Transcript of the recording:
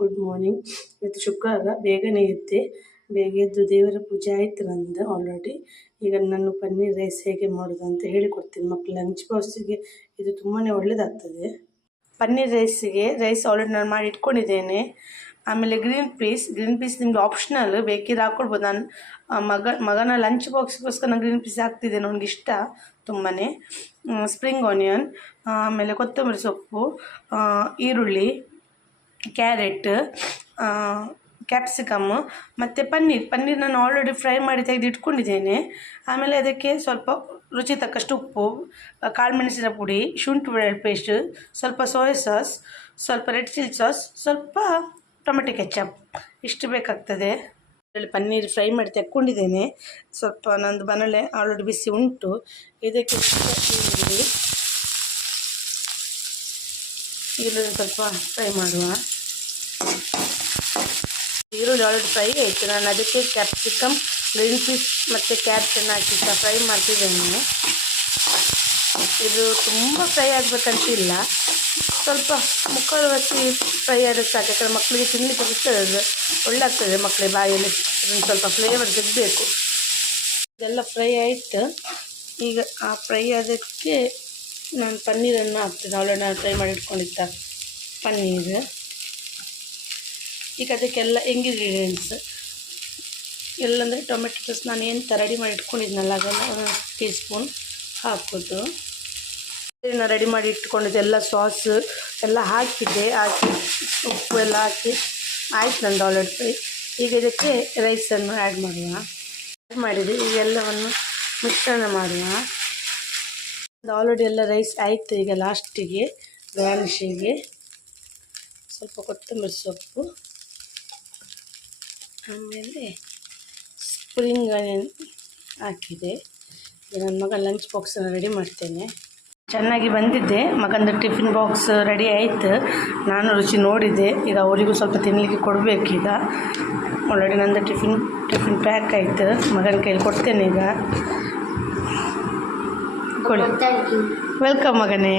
Good morning. ಇವತ್ತು ಶುಕ್ರವಾರ, ಬೇಗನೆ ಎದ್ದೆ. ಬೇಗ ಎದ್ದು ದೇವರ ಪೂಜೆ ಆಯಿತು ನಂದು ಆಲ್ರೆಡಿ. ಈಗ ನಾನು ಪನ್ನೀರ್ ರೈಸ್ ಹೇಗೆ ಮಾಡೋದು ಅಂತ ಹೇಳಿಕೊಡ್ತೀನಿ. ಮಕ್ಕಳು ಲಂಚ್ ಬಾಕ್ಸಿಗೆ ಇದು ತುಂಬಾ ಒಳ್ಳೆಯದಾಗ್ತದೆ. ಪನ್ನೀರ್ ರೈಸಿಗೆ ರೈಸ್ ಆಲ್ರೆಡಿ ನಾನು ಮಾಡಿ ಇಟ್ಕೊಂಡಿದ್ದೇನೆ. ಆಮೇಲೆ ಗ್ರೀನ್ ಪೀಸ್ ನಿಮ್ಗೆ ಆಪ್ಷನಲ್, ಬೇಕಿದ್ರೆ ಹಾಕ್ಕೊಳ್ಬೋದು. ನಾನು ಮಗನ ಲಂಚ್ ಬಾಕ್ಸ್ಗೋಸ್ಕರ ನಾನು ಗ್ರೀನ್ ಪೀಸ್ ಹಾಕ್ತಿದ್ದೇನೆ, ಅವ್ನಿಗೆ ಇಷ್ಟ ತುಂಬಾ. ಸ್ಪ್ರಿಂಗ್ ಆನಿಯನ್, ಆಮೇಲೆ ಕೊತ್ತಂಬರಿ ಸೊಪ್ಪು, ಈರುಳ್ಳಿ, ಕ್ಯಾರೆಟ್, ಕ್ಯಾಪ್ಸಿಕಮ್ ಮತ್ತು ಪನ್ನೀರ್ ನಾನು ಆಲ್ರೆಡಿ ಫ್ರೈ ಮಾಡಿ ತೆಗೆದು ಇಟ್ಕೊಂಡಿದ್ದೇನೆ. ಆಮೇಲೆ ಅದಕ್ಕೆ ಸ್ವಲ್ಪ ರುಚಿ ತಕ್ಕಷ್ಟು ಉಪ್ಪು, ಕಾಳುಮೆಣಸಿನ ಪುಡಿ, ಶುಂಠಿ ಬೆಳ್ಳುಳ್ಳಿ ಪೇಸ್ಟ್, ಸ್ವಲ್ಪ ಸೋಯಾ ಸಾಸ್, ಸ್ವಲ್ಪ ರೆಡ್ ಚಿಲ್ಲಿ ಸಾಸ್, ಸ್ವಲ್ಪ ಟೊಮೆಟೊ ಕೆಚಪ್, ಇಷ್ಟು ಬೇಕಾಗ್ತದೆ. ಅದರಲ್ಲಿ ಪನ್ನೀರ್ ಫ್ರೈ ಮಾಡಿ ತೆಕ್ಕೊಂಡಿದ್ದೇನೆ. ಸ್ವಲ್ಪ ನಂದು ಬನಲೆ ಆಲ್ರೆಡಿ ಬಿಸಿ ಉಂಟು. ಇದಕ್ಕೆ ಈರುಳ್ಳಿ ಸ್ವಲ್ಪ ಫ್ರೈ ಮಾಡುವ. ಈರುಳ್ಳಿ ಆಲ್ರೆಡಿ ಫ್ರೈ ಆಯಿತು. ನಾನು ಅದಕ್ಕೆ ಕ್ಯಾಪ್ಸಿಕಮ್, ಗ್ರೀನ್ ಪೀಸ್ ಮತ್ತು ಕ್ಯಾರೆಟನ್ನು ಹಾಕಿ ಫ್ರೈ ಮಾಡ್ತಿದ್ದೇನೆ. ಇದು ತುಂಬ ಫ್ರೈ ಆಗಬೇಕಂತಿಲ್ಲ, ಸ್ವಲ್ಪ ಮುಕ್ಕಾಲು ಹಸಿ ಫ್ರೈ ಆದರೆ ಸಾಕು. ಯಾಕಂದರೆ ಮಕ್ಕಳಿಗೆ ತಿನ್ನಲಿಕ್ಕೆ ಬಿಡ್ತದೆ, ಒಳ್ಳೆ ಆಗ್ತದೆ ಮಕ್ಕಳಿಗೆ ಬಾಯಲ್ಲಿ. ಅದನ್ನು ಸ್ವಲ್ಪ ಫ್ಲೇವರ್ ಸಿಗಬೇಕು. ಇದೆಲ್ಲ ಫ್ರೈ ಆಯಿತು. ಈಗ ಆ ಫ್ರೈ ಅದಕ್ಕೆ ನಾನು ಪನ್ನೀರನ್ನು ಹಾಕ್ತೇನೆ. ಆಲ್ರೆಡಿ ನಾನು ಫ್ರೈ ಮಾಡಿ ಇಟ್ಕೊಂಡಿದ್ದ ಪನ್ನೀರ್. ಈಗ ಅದಕ್ಕೆಲ್ಲ ಇಂಗ್ರೀಡಿಯೆಂಟ್ಸ್ ಎಲ್ಲ ಅಂದರೆ ಟೊಮೆಟೊ ಸಾಸ್ ನಾನು ಏನು ರೆಡಿ ಮಾಡಿ ಇಟ್ಕೊಂಡಿದ್ನಲ್ಲ ಅದನ್ನು 1 ಟೀ ಸ್ಪೂನ್ ಹಾಕೋದು. ನಾನು ರೆಡಿ ಮಾಡಿ ಇಟ್ಕೊಂಡಿದ್ದೆ ಎಲ್ಲ ಸಾಸ್ ಎಲ್ಲ ಹಾಕಿ ಉಪ್ಪು ಎಲ್ಲ ಹಾಕಿ ಆಯ್ತು ನಂದು ಆಲ್ರೆಡಿ ಫ್ರೈ. ಈಗ ಇದಕ್ಕೆ ರೈಸನ್ನು ಆ್ಯಡ್ ಮಾಡಿದೆ. ಈಗ ಎಲ್ಲವನ್ನು ಮಿಶ್ರಣ ಮಾಡುವ. ಆಲ್ರೆಡಿ ಎಲ್ಲ ರೈಸ್ ಆಯಿತು. ಈಗ ಲಾಸ್ಟಿಗೆ ಗಾರ್ನಿಷಿಗೆ ಸ್ವಲ್ಪ ಕೊತ್ತಂಬರಿ ಸೊಪ್ಪು, ಆಮೇಲೆ ಸ್ಪ್ರಿಂಗ್ ಆನಿಯನ್ ಹಾಕಿದೆ. ನನ್ನ ಮಗ ಲಂಚ್ ಬಾಕ್ಸನ್ನು ರೆಡಿ ಮಾಡ್ತೇನೆ. ಚೆನ್ನಾಗಿ ಬಂದಿದ್ದೆ. ಮಗಂದು ಟಿಫಿನ್ ಬಾಕ್ಸ್ ರೆಡಿ ಆಯಿತು. ನಾನು ರುಚಿ ನೋಡಿದ್ದೆ. ಈಗ ಅವರಿಗೂ ಸ್ವಲ್ಪ ತಿನ್ನಲಿಕ್ಕೆ ಕೊಡಬೇಕೀಗ. ಆಲ್ರೆಡಿ ನಂದು ಟಿಫಿನ್ ಪ್ಯಾಕ್ ಆಯಿತು. ಮಗನ ಕೈಲಿ ಕೊಡ್ತೇನೆ ಈಗ. ಕೊಡಿ. ವೆಲ್ಕಮ್ ಮಗನೇ.